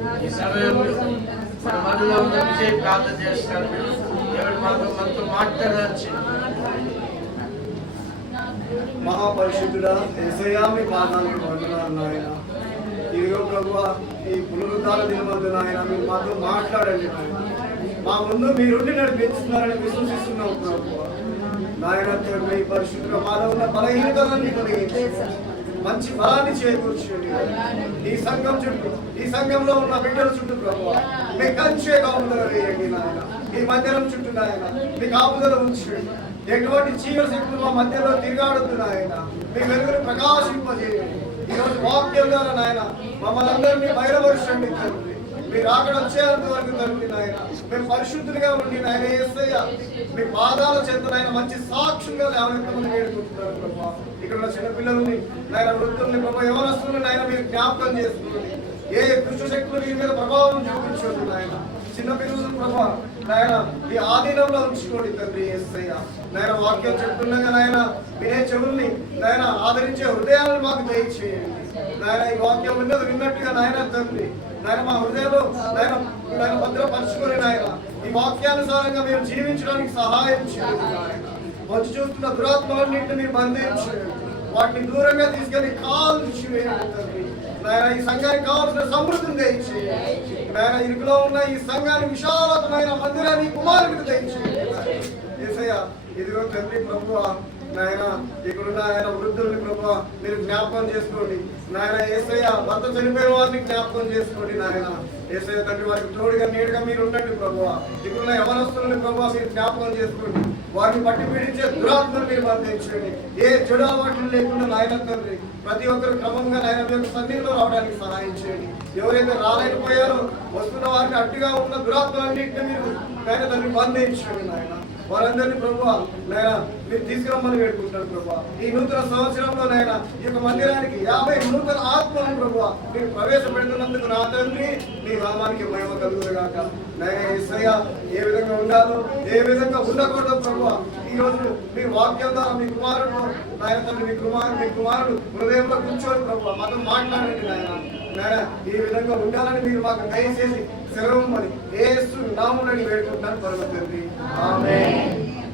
ఈ సమయంలో మన మనలో ఉన్న విజయ ప్రార్థన చేస్తాడు. దేవుడు మనతో మాట్లాడవచ్చు. మహాపరిశుద్ధుడా యేసయ్యా, మీ పాదాలకు వందనాలు నాయన. ఇదిగో ప్రభువా, ఈ పునరుద్ధార దినమందు నాయన మీరు మాతో మాట్లాడండి నాయన. మా ముందు మీరుండి నడిపిస్తున్నారని విశ్వసిస్తున్నాం ప్రభువా. నాయన మీ పరిశుద్ధుల మాలో ఉన్న బలహీనతలన్నీ తొలగించి మంచి బలాన్ని చేకూర్చండి. ఈ సంఘం చుట్టూ, ఈ సంఘంలో ఉన్న బిడ్డల చుట్టూ ప్రభువా మీ కంచే కాపుదల వేయండి నాయన. ఈ మందిరం చుట్టూ నాయన మీ కాపుదల ఉంచండి. ఎటువంటి చీకటి శక్తులు మా మధ్యలో తిరగాడుతు నాయన మీ వెలుగును ప్రకాశింపజేయండి. ఈరోజు వాక్యం ద్వారా నాయన మమ్మల్ని అందరినీ బయలుపరచండి తండ్రి. మీరు అక్కడ వచ్చేంత వరకు తండ్రి నాయన మేము పరిశుద్ధులుగా ఉండి నాయన యేసయ్య మీ పాదాల చెంత నాయన మంచి సాక్షులుగా లేవనెత్తమని వేడుకుంటున్నారు ప్రభా. ఇక్కడ ఉన్న చిన్నపిల్లల్ని నాయన, వృద్ధుల్ని ప్రభా, యవనస్తుల్ని నాయన మీరు జ్ఞాపకం చేసుకోండి. ఏ దుష్ట శక్తులు మీ మీద ప్రభావం చూపించండి నాయన. చిన్నపిల్లలను ప్రభా నాయన ఈ ఆధీనంలో ఉంచుకోండి తండ్రి యేసయ్య. నాయన వాక్యం చెప్తుండగా నాయన వినే చెవుల్ని నాయన ఆదరించే హృదయాలను మాకు దయచేయండి నాయన. ఈ వాక్యం విన్నట్టుగా నాయన తండ్రి నాయన మా హృదయంలో నాయన భద్రపరచుకొని నాయన ఈ వాక్యానుసారంగా మేము జీవించడానికి సహాయం చేయండి నాయన. వచ్చి చూస్తున్న దురాత్మలన్నింటినీ మీరు బంధించండి. వాటిని దూరంగా తీసుకెళ్లి కాల్చి వేయండి తండ్రి నాయన. ఈ సంఘానికి కావాల్సిన సమృద్ధిని దయచేయండి నాయన. ఇరుకులో ఉన్న ఈ సంఘాన్ని విశాలమైన మందిరాన్ని కుమారుడికి దయచేయండి యేసయ్య. ఇదిగో తండ్రి ప్రభువా నాయన, ఇక్కడున్న ఆయన వృద్ధుల్ని ప్రభువా మీరు జ్ఞాపకం చేసుకోండి నాయన. యేసయ్య భర్త చనిపోయిన వారిని జ్ఞాపకం చేసుకోండి నాయన. యేసయ్య తండ్రి వారికి తోడుగా నీడుగా మీరు ఉండండి ప్రభువా. ఇక్కడున్న యవనస్తుల్ని ప్రభువా మీరు జ్ఞాపకం చేసుకోండి. వారిని పట్టి పీడించే దురాత్మను మీరు బంధించండి. ఏ చెడు అలవాట్లు లేకుండా నాయన తండ్రి ప్రతి ఒక్కరు క్రమంగా నాయన మీ సన్నిధిలో రావడానికి సహాయం చేయండి. ఎవరైతే రాలేకపోయారో వస్తున్న వారిని అడ్డుగా ఉన్న దురాత్మలన్నింటినీ మీరు నాయన తండ్రి బంధించండి నాయన. వారందరినీ ప్రభువా నాయన మీరు తీసుకురమ్మని వేడుకుంటున్నారు ప్రభువా. ఈ నూతన సంవత్సరంలో నాయన ఈ యొక్క మందిరానికి 50 నూతన ఆత్మలను ప్రభువా మీరు ప్రవేశపెడుతున్నందుకు నా తండ్రి మీ నామానికి మహిమ కలుగునుగాక. నాయన యేసయ్య ఏ విధంగా ఉండాలో ఏ విధంగా ఉండకూడదు ప్రభువా ఈ రోజు మీ వాక్యం ద్వారా మీ కుమారుడు నాయన తండ్రి మీ కుమారుడు హృదయంలో కూర్చొని ప్రభువా మాతో మాట్లాడండి నాయన. నాయన ఈ విధంగా ఉండాలని మీరు మాకు దయచేసి సెలవుమని యేసు నామమున వేడుకుంటున్నాను పరమ తండ్రి. ఆమేన్.